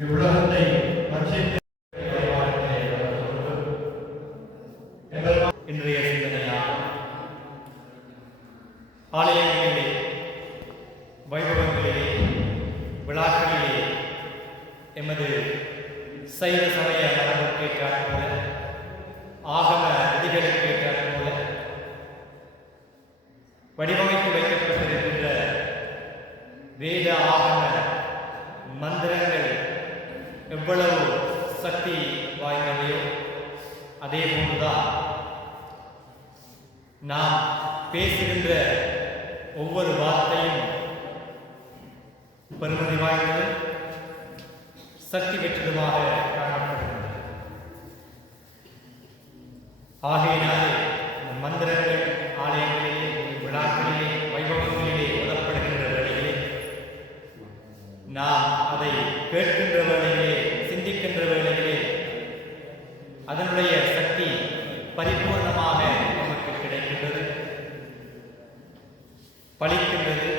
இவ்வுலகத்தை இன்றைய சிந்தனையாக ஆலயங்களிலே, வைபவங்களிலே, விழாக்களிலே எமது சைவ சமய மரபுக்கேற்றாற் போல, ஆகம விதிகளுக்கேற்றாற் போல வடிவமைத்து வைக்கப்பட்டிருக்கின்ற வேத ஆகம மந்திரங்கள் எவ்வளவு சக்தி வாய்ந்தவையோ அதே போன்றுதான் நாம் பேசுகின்ற ஒவ்வொரு வார்த்தையும் பெருமதி வாய்ந்தது, சக்தி பெற்றதுமாக காணப்படுகிறது. ஆகையினாலே இந்த மந்திரங்கள் ஆலயங்களிலே, விழாக்களிலே, வைபவங்களிலே ஓதப்படுகின்ற வேளையிலே, நாம் அதை கேட்கின்ற வேளையிலே, சிந்திக்கின்ற வேளையிலே அதனுடைய சக்தி பரிபூர்ணமாக நமக்கு கிடைக்கின்றது, பலிக்கின்றது.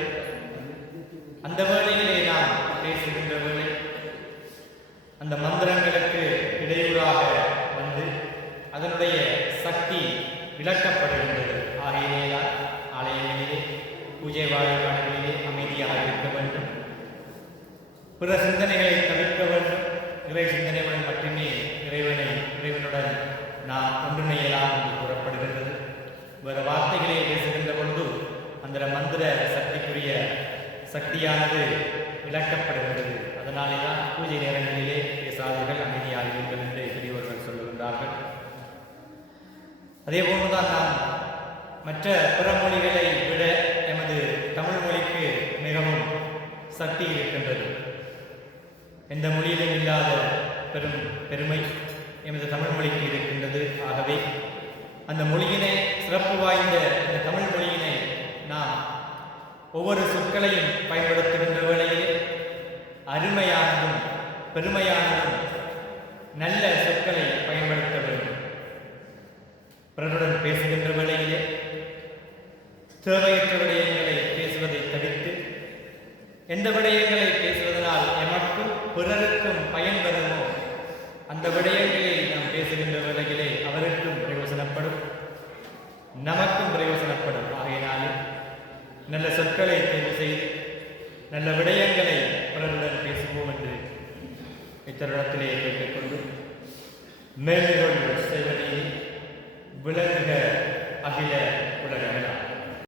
அந்த வேளையிலே நாம் பேசுகின்ற வேளை அந்த மந்திரங்களுக்கு இடையூறாக வந்து அதனுடைய சக்தி விளக்கப்படுகின்றது. ஆகையிலேதான் ஆலயங்களிலே, பூஜை வழிபாடுகளிலே அமைதியாக இருக்க வேண்டும், பிற சிந்தனைகளை தவிர்க்க வேண்டும். இறை சிந்தனையுடன் மட்டுமே இறைவனுடன் நாம் ஒன்றிணையலாம் என்று கூறப்படுகின்றது. வேறு வார்த்தைகளை பேசுகின்ற பொழுது அந்த மந்திர சக்திக்குரிய சக்தியானது விளக்கப்படுகின்றது. அதனாலே தான் பூஜை நேரங்களிலே பேசாதீர்கள், அமைதியாகுங்கள் என்று பெரியவர்கள் சொல்லுகின்றார்கள். அதே போன்றுதான் நாம் மற்ற பிற மொழிகளை விட எமது தமிழ் மொழிக்கு மிகவும் சக்தி இருக்கின்றது. எந்த மொழியிலும் இல்லாத பெருமை எமது தமிழ் மொழிக்கு இருக்கின்றது. ஆகவே அந்த மொழியினை, சிறப்பு வாய்ந்த இந்த தமிழ் மொழியினை நாம் ஒவ்வொரு சொற்களையும் பயன்படுத்துகின்ற வேளையிலே அருமையானதும் பெருமையானதும் நல்ல சொற்களை பயன்படுத்த வேண்டும். பிறருடன் பேசுகின்ற வேளையிலே தேவையற்ற விடயங்களை பேசுவதை தவிர்த்து, எந்த விடயங்களை பேசுவதனால் எமக்கும் பிறருக்கும் பயன் பெறுமோ அந்த விடயங்களை நாம் பேசுகின்ற வேளையிலே அவருக்கும் பிரயோசனப்படும், நமக்கும் பிரயோசனப்படும். ஆகையினாலே நல்ல சொற்களை தேர்வு செய்து நல்ல விடயங்களை பிறருடன் பேசுவோம் என்று இத்தருணத்திலே கேட்டுக்கொண்டு, மேல்நிலை செய்வதை விளங்குக அகில உலகமெல்லாம்.